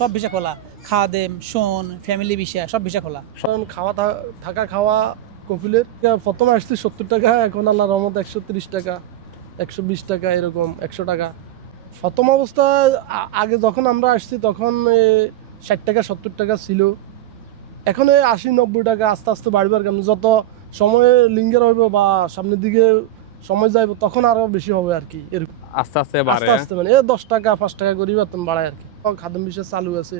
সব ভিসা খোলা, খাদেম, শোন, ফ্যামিলি ভিসা সব ভিসা খোলা। খাওয়া থাকা খাওয়া কফিলের প্রথমে আসছি 70 টাকা, এখন আল্লাহর রহমত 130 টাকা, 120 টাকা, এরকম 100 টাকা। প্রথম অবস্থায় আগে যখন আমরা আসছি তখন 60 টাকা 70 টাকা ছিল, এখন 80-90 টাকা। আস্তে আস্তে বাড়বার কারণ যত সময় লিঙ্গের হইব বা সামনের দিকে সময় যাইব তখন আরো বেশি হবে আর কি। এরকম আস্তে আস্তে আস্তে আস্তে মানে 10 টাকা 5 টাকা করে বেতন বাড়ায় আর কি। খাদ্য বিষয় চালু আছে,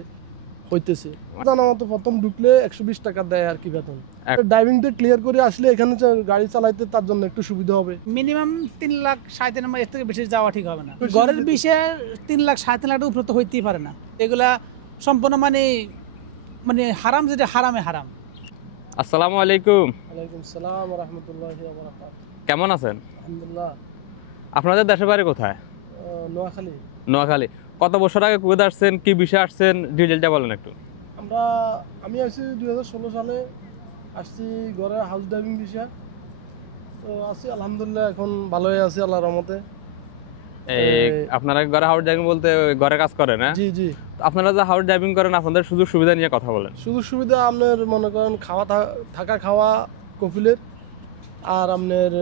হইতেছে। জানা মতো প্রথম ঢুকলে 120 টাকা দেয় আর কি বেতন। ড্রাইভিংটা ক্লিয়ার করে আসলে এখানে গাড়ি চালাইতে তার জন্য একটু সুবিধা হবে। মিনিমাম 3 লাখ 3.5 লাখ, এর থেকে বেশি যাওয়া ঠিক হবে না। ঘরের বিষয়ে 3 লাখ 3.5 লাখ উপরে তো হইতেই পারে না। এগুলা সম্পূর্ণ মানে হারাম, যেটা হারামে হারাম। আসসালামু আলাইকুম। ওয়ালাইকুম আসসালাম ওয়া রাহমাতুল্লাহি ওয়া বারাকাতুহু। কেমন আছেন? আলহামদুলিল্লাহ। আপনাদের দেশের বাড়ি কোথায়? নোয়াখালী। নোয়াখালী। কত বছর আগে কুয়েত আসছেন, কি বিষয়ে আসছেন, ডিটেইলটা বলেন একটু। আমি আসছি 2016 সালে আসছি, ঘরে হাউস ড্রাইভিং বিষয় তো আছি আলহামদুলিল্লাহ, এখন ভালোই আছি আল্লাহর রহমতে। আপনারা ঘরে হাউস ড্রাইভিং বলতে ঘরে কাজ করেন? হ্যাঁ জি জি। আপনারা যে হাউস ড্রাইভিং করেন আপনাদের সুযোগ সুবিধা নিয়ে কথা বলেন। সুযোগ সুবিধা আপনার মনে করেন থাকা খাওয়া কফিলের, আর আপনার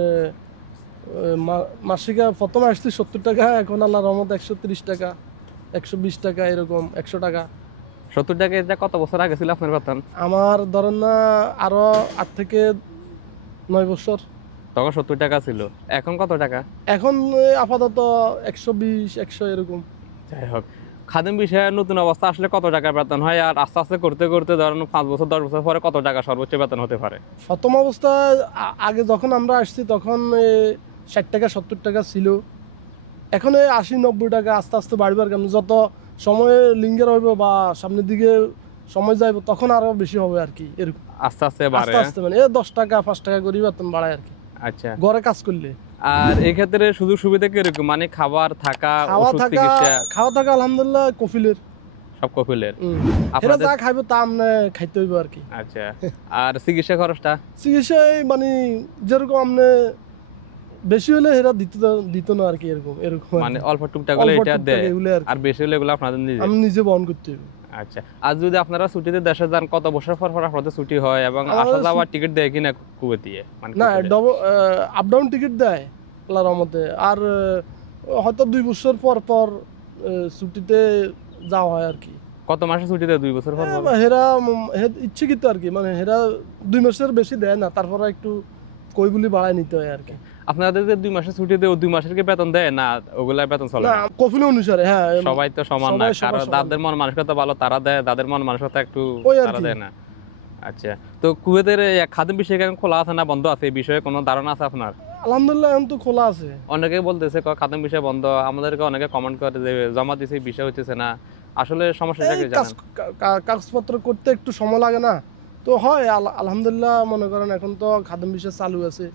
মাসিকা প্রথমে আসছি 70 টাকা, এখন আল্লাহর রহমতে 130 টাকা, 120 টাকা, এরকম 100 টাকা। 70 টাকা এটা কত বছর আগে ছিল আপনার বেতন? আমার ধরেন না আরো 8 থেকে 9 বছর। তখন 70 টাকা ছিল, এখন কত টাকা? এখন আপাতত 120 100 এরকম। যাই হোক, খাদেম বিষয়ে নতুন অবস্থা আসলে কত টাকা বেতন হয়, আর আস্তে আস্তে করতে করতে ধরেন 5 বছর 10 বছর পরে কত টাকা সর্বোচ্চ বেতন হতে পারে? প্রথম অবস্থায় আগে যখন আমরা আসছি তখন 60 টাকা 70 টাকা ছিল, এখন 80-90 টাকা। আস্তে আস্তে বাড়বার কারণ যত সময় লিঙ্গের হইব বা সামনের দিকে সময় যাইব তখন আরো বেশি হবে আর কি। এরকম আস্তে আস্তে বাড়ে, আস্তে আস্তে মানে 10 টাকা 5 টাকা করে বেতন বাড়ায় আর কি। আচ্ছা, ঘরে কাজ করলে। আর এই ক্ষেত্রে সুযোগ সুবিধা কিরকম, মানে খাবার থাকা, ওষুধ চিকিৎসা? খাওয়া থাকা আলহামদুলিল্লাহ কফিলের, সব কফিলের। এরা যা খাইবে তা আমরা খাইতে হইব আর কি। আচ্ছা, আর চিকিৎসা খরচটা? চিকিৎসায় মানে যেরকম আপনি বেশি হলে এরা দিত না আর কি। এরকম মানে অল্প টুকটাক হলে এটা দেয়, আর বেশি হলে এগুলো আপনাদের আমি নিজে বহন করতে হবে। আচ্ছা, আর যদি আপনারা ছুটিতে দেশে যান কত বছর পর পর আপনাদের ছুটি হয় এবং আসা যাওয়ার টিকিট দেয় কিনা কুয়েতে? না, আপ ডাউন টিকিট দেয় আল্লাহর রহমতে, আর হয়তো 2 বছর পর পর ছুটিতে যাওয়া হয় আর কি। কত মাসে ছুটি দেয় 2 বছর পর পর? হেরা ইচ্ছাকৃত আর কি, মানে হেরা 2 মাসের বেশি দেয় না, তারপরে একটু কই বলি বাড়ায় নিতে হয় আর কি। আপনাদের যে 2 মাসের ছুটি দেয় 2 মাসের কি বেতন দেয় না? ওগুলা বেতন চলে না কফিল অনুসারে। হ্যাঁ, সবাই তো সমান না, কারণ যাদের মন মানসিকতা ভালো তারা দেয়, যাদের মন মানসিকতা একটু তারা দেয় না। আচ্ছা, তো কুয়েতের খাদেম বিষয় কেন খোলা আছে না বন্ধ আছে, এই বিষয়ে কোনো ধারণা আছে আপনার? আলহামদুলিল্লাহ এখন তো খোলা আছে। অনেকে বলতেছে খাদেম বিষয় বন্ধ, আমাদেরকে অনেকে কমেন্ট করে যে জমা দিছে বিষয় হইতেছে না। আসলে সমস্যাটা কি জানেন? কাগজপত্র করতে একটু সময় লাগে না তো হয়। আলহামদুলিল্লাহ মনে করেন এখন তো খাদেম বিষয় চালু আছে,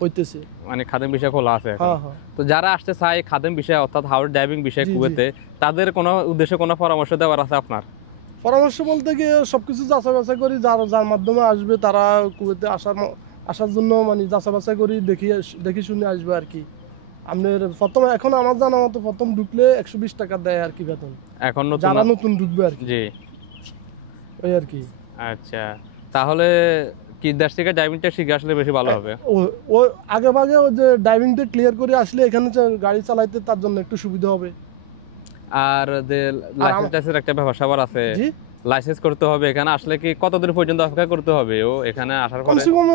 হইতেছে, মানে খাদেম বিষয় খোলা আছে এখন। তো যারা আসতে চায় খাদেম বিষয় অর্থাৎ হাউস ড্রাইভিং বিষয় কুয়েতে, তাদের কোনো উদ্দেশ্যে কোনো পরামর্শ দেওয়ার আছে আপনার? পরামর্শ বলতে গিয়ে সবকিছু যাচাই বাছাই করি, যার মাধ্যমে আসবে তারা কুয়েতে আসার জন্য মানে যাচাই বাছাই করি, দেখি শুনে আসবে আর কি। আপনার প্রথমে এখন আমার জানা মতো প্রথম ঢুকলে 120 টাকা দেয় আর কি বেতন, এখন যারা নতুন ঢুকবে আর কি। জি, ওই আর কি। আচ্ছা, তাহলে কি দেশ থেকে ড্রাইভিংটা শিখে আসলে বেশি ভালো হবে? ও আগে ভাগে ওই যে ড্রাইভিংটা ক্লিয়ার করে আসলে এখানে গাড়ি চালাইতে তার জন্য একটু সুবিধা হবে। আর যে লাইসেন্সের একটা ব্যাপার স্যাপার আছে, লাইসেন্স করতে হবে। এখানে আসলে কি কতদিন পর্যন্ত অপেক্ষা করতে হবে? ও এখানে আসার পরে কমসে কম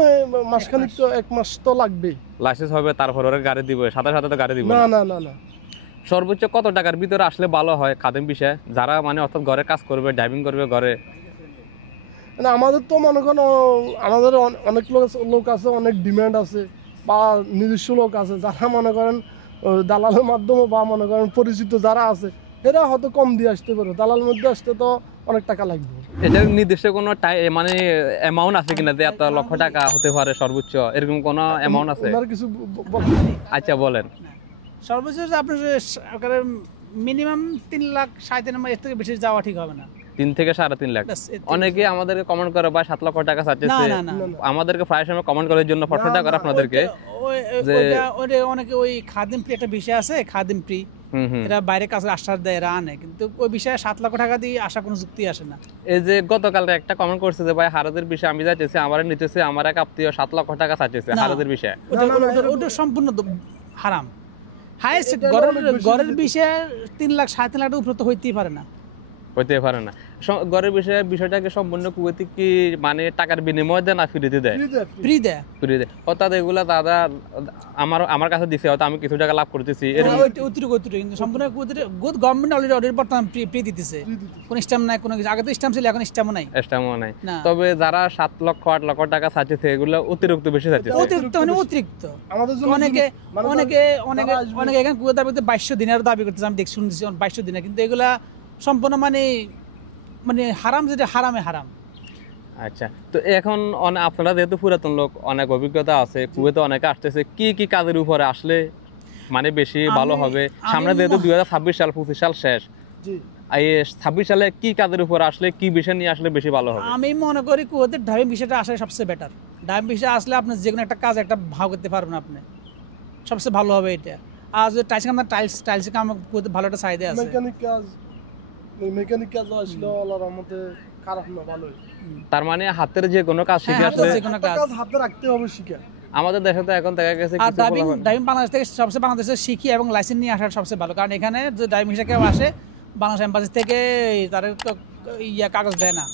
মাসখানেক তো 1 মাস তো লাগবেই। লাইসেন্স হবে, তারপর ওরা গাড়ি দিবে, সাথে সাথে তো গাড়ি দিবে না না না না। সর্বোচ্চ কত টাকার ভিতরে আসলে ভালো হয় খাদেম বিষয়ে, যারা মানে অর্থাৎ ঘরে কাজ করবে, ড্রাইভিং করবে ঘরে? মানে আমাদের তো মনে করেন আমাদের অনেক লোক আছে, অনেক ডিমান্ড আছে, বা নিজস্ব লোক আছে যারা মনে করেন দালালের মাধ্যমে বা মনে করেন পরিচিত যারা আছে এরা হয়তো কম দিয়ে আসতে পারে। দালালের মধ্যে আসতে তো অনেক টাকা লাগবে। এটার নির্দিষ্ট কোনো মানে অ্যামাউন্ট আছে কিনা যে এত লক্ষ টাকা হতে পারে সর্বোচ্চ, এরকম কোনো অ্যামাউন্ট আছে? কিছু আচ্ছা বলেন। সর্বোচ্চ আপনার মিনিমাম 3 লাখ 3.5 লাখ, এর থেকে বেশি যাওয়া ঠিক হবে না। 3 থেকে 3.5 লাখ। অনেকে আমাদেরকে কমেন্ট করে ভাই 7 লক্ষ টাকা চাইতেছে, আমাদেরকে প্রায় সময় কমেন্ট করার জন্য প্রশ্নটা করে আপনাদেরকে যে অনেকে ওই খাদেম প্রি একটা বিষয় আছে, খাদেম প্রি এরা বাইরে কাজে আশ্বাস দেয়, এরা আনে, কিন্তু ওই বিষয়ে 7 লক্ষ টাকা দিয়ে আসা কোনো যুক্তি আসে না। এই যে গতকাল একটা কমেন্ট করছে যে ভাই হারাদের বিষয়ে আমি যাইতেছি, আমার নিতেছে, আমার এক আত্মীয় 7 লক্ষ টাকা চাইতেছে হারাদের বিষয়ে। ওটা সম্পূর্ণ হারাম। হাইয়েস্ট গড়ের বিষয়ে 3 লাখ 3.5 লাখ উপরে তো হইতেই পারে না, হইতে পারে না। ঘরের বিষয়টাকে সম্পূর্ণ কুয়েতে কি মানে টাকার বিনিময় দেয় না ফ্রিতে দেয়? ফ্রি দেয়। অর্থাৎ এগুলা দাদা আমার কাছে দিছে, হয়তো আমি কিছু টাকা লাভ করতেছি, কিন্তু সম্পূর্ণ গভর্নমেন্ট অলরেডি বর্তমান ফ্রি দিতেছে, কোনো স্ট্যাম্প নাই, কোনো কিছু। আগে তো স্ট্যাম্প ছিল, এখন স্ট্যাম্পও নাই। তবে যারা 7 লক্ষ 8 লক্ষ টাকা চাইছে এগুলো অতিরিক্ত বেশি চাইছে, অতিরিক্ত। অনেকে এখানে কুয়েত দাবি 2200 দিনের দাবি করতেছে, আমি দেখছি, শুনছি 2200 দিনের, কিন্তু এগুলা সম্পূর্ণ মানে হারাম, যেটা হারামে হারাম। আচ্ছা, তো এখন আপনারা যেহেতু পুরাতন লোক, অনেক অভিজ্ঞতা আছে, কুয়েতে অনেকে আসতেছে, কি কি কাজের উপরে আসলে মানে বেশি ভালো হবে? সামনে যেহেতু 2026 সাল 25 সাল শেষ, এই 26 সালে কি কাজের উপর আসলে, কি বিষয় নিয়ে আসলে বেশি ভালো হবে? আমি মনে করি কুয়েতের ড্রাইভিং বিষয়টা আসলে সবচেয়ে বেটার। ড্রাইভিং বিষয় আসলে আপনি যে কোনো একটা কাজ একটা ভাগ করতে পারবেন, আপনি সবচেয়ে ভালো হবে এটা। আর যদি টাইলস কাম কুয়েতে ভালো একটা চাহিদা আছে। মেকানিক কাজ আসলে আল্লাহর রহমতে খারাপ না, ভালোই। তার মানে হাতের যে কোনো কাজ শিখে আসলে হাতে রাখতে হবে, শিখে। আমাদের দেশে তো এখন দেখা গেছে আর ড্রাইভিং বাংলাদেশ থেকে সবচেয়ে বাংলাদেশে শিখি এবং লাইসেন্স নিয়ে আসার সবচেয়ে ভালো, কারণ এখানে যে ড্রাইভিং হিসেবে কেউ আসে বাংলাদেশ এম্বাসি থেকে তার তো কাগজ দেয় না,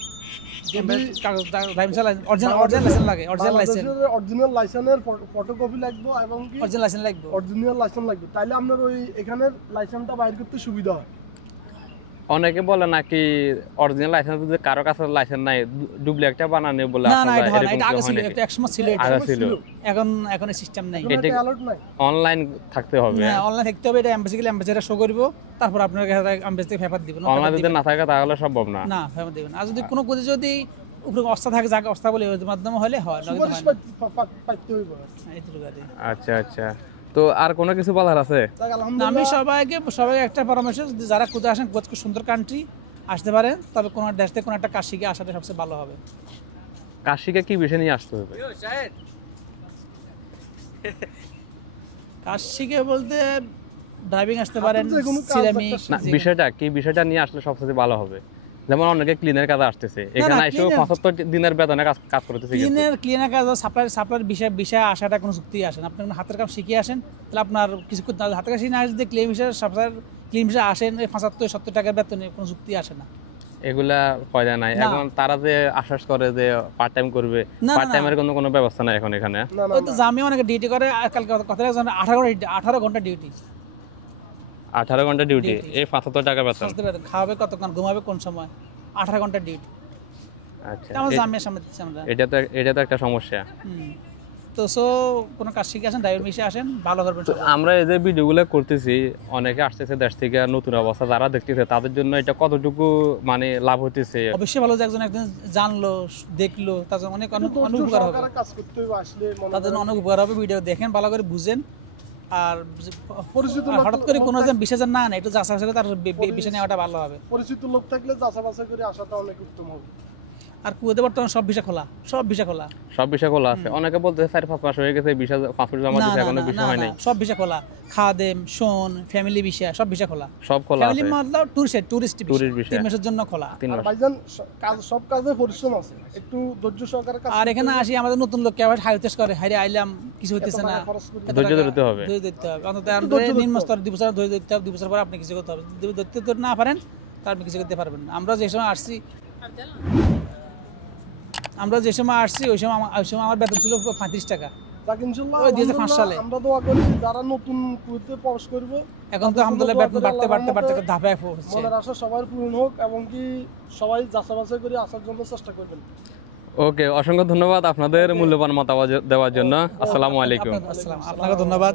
অরিজিনাল লাইসেন্সের ফটোকপি লাগবে এবং অরিজিনাল লাইসেন্স লাগবে, তাইলে আপনার ওই এখানের লাইসেন্সটা বাইর করতে সুবিধা হয়। অনেকে বলে নাকি অরিজিনাল লাইসেন্স যদি কারো কাছে লাইসেন্স নাই, ডুপ্লিকেটটা বানানো বলে। না না, এটা আগে ছিল, একটা একসময় ছিল, এখন সিস্টেম নাই, এটা অনলাইন থাকতে হবে। হ্যাঁ, অনলাইন থাকতে হবে, এটা এমবাসি গেলে এমবাসিরা শো করব, তারপর আপনাকে এমবাসি থেকে পেপার দিবেন। অনলাইন যদি না থাকে তাহলে সম্ভব না, না পেপার দিবেন। আর যদি কোনো কোথাও যদি উপরে অবস্থা থাকে, যাকে অবস্থা বলে ওর মাধ্যমে হলে হয়, না হয় না। আচ্ছা আচ্ছা, তো আর কোনো কিছু বলার আছে? আমি সবাইকে একটা পরামর্শ, যারা কোথাও আসেন, খুব সুন্দর কান্ট্রি, আসতে পারেন, তবে কোনো দেশ থেকে কোনো একটা কাজ শিখে আসাটা সবচেয়ে ভালো হবে। কাজ শিখে কি বিষয় নিয়ে আসতে হবে? কাজ শিখে বলতে ড্রাইভিং আসতে পারেন, সিরামিক বিষয়টা নিয়ে আসলে সবচেয়ে ভালো হবে। যেমন অনেকে ক্লিনের কাজে আসতেছে, এখানে এসেও 75 দিনের বেতনে কাজ করতেছে। ক্লিনের কাজ সাপ্লাইয়ের বিষয়ে আসাটা কোনো যুক্তি আসে না। আপনি হাতের কাজ শিখে আসেন, তাহলে আপনার কিছু করতে হবে। হাতের কাজ শিখে না যদি ক্লিন হিসেবে আসেন, 75-70 টাকার বেতনে কোনো যুক্তি আসে না। এগুলা পয়দা নাই। এখন তারা যে আশ্বাস করে যে পার্ট টাইম করবে, পার্ট টাইমের কোনো ব্যবস্থা নাই এখন এখানে। ওই তো জামি অনেকে ডিউটি করে, কালকে কথা 18 ঘন্টা ডিউটি, 18 ঘন্টা ডিউটি, এই 75 টাকা বেতন। খাওয়াবে কতক্ষণ, ঘুমাবে কোন সময়, 18 ঘন্টা ডিউটি। আচ্ছা, আমরা জামিয়ার সামনে দিচ্ছি আমরা। এটা তো একটা সমস্যা। তো কোনো কাজ শিখে আসেন, ড্রাইভার মিশে আসেন, ভালো করবেন। আমরা এই যে ভিডিওগুলো করতেছি, অনেকে আসতেছে দেশ থেকে, নতুন অবস্থা যারা দেখতেছে, তাদের জন্য এটা কতটুকু মানে লাভ হতেছে? অবশ্যই ভালো, যে একজন জানলো, দেখলো, তার জন্য অনেক অনুপকার হবে, তাদের জন্য অনেক উপকার হবে। ভিডিও দেখেন, ভালো করে বুঝেন, আর হঠাৎ করে কোনো বিষয় না একটু যাচাই বাছাই করে তার বিষয় নেওয়াটা ভালো হবে। পরিচিত লোক থাকলে যাচাই বাছাই করে আসাটা অনেক উত্তম হবে। আর কুয়েতে বর্তমানে সব ভিসা খোলা আছে। অনেকে বলতে 4-5 মাস হয়ে গেছে, ভিসা পাসপোর্ট জমা দিতে এখনো ভিসা হয় নাই। সব ভিসা খোলা, খাদেম, শোন, ফ্যামিলি ভিসা, সব ভিসা খোলা, সব খোলা আছে। ফ্যামিলি মানে টুরিস্ট ভিসা 3 মাসের জন্য খোলা। আর ভাইজান সব কাজে পরিশ্রম আছে, একটু ধৈর্য সহকারে কাজ। আর এখানে আসি আমাদের নতুন লোক কেবল হাই টেস্ট করে, হাইরে আইলাম কিছু হইতেছে না, ধৈর্য ধরতে হবে। অন্তত নিম্ন স্তর 2 বছর ধৈর্য ধরতে হবে। 2 বছর পর আপনি কিছু করতে হবে, যদি ধরতে না পারেন তাহলে আপনি কিছু করতে পারবেন না। আমরা যে সময় আসছি ওই সময় আমার বেতন ছিল 35 টাকা, ওই 2005 সালে। আমরা দোয়া করি যারা নতুন কুয়েতে প্রবেশ করব, এখন তো আলহামদুলিল্লাহ বেতন বাড়তে ধাপে হচ্ছে। মনের আশা সবার পূরণ হোক এবং কি সবাই যাচাই বাছাই করে আসার জন্য চেষ্টা করবেন। ওকে, অসংখ্য ধন্যবাদ আপনাদের মূল্যবান মতামত দেওয়ার জন্য। আসসালামু আলাইকুম। আপনাকে ধন্যবাদ।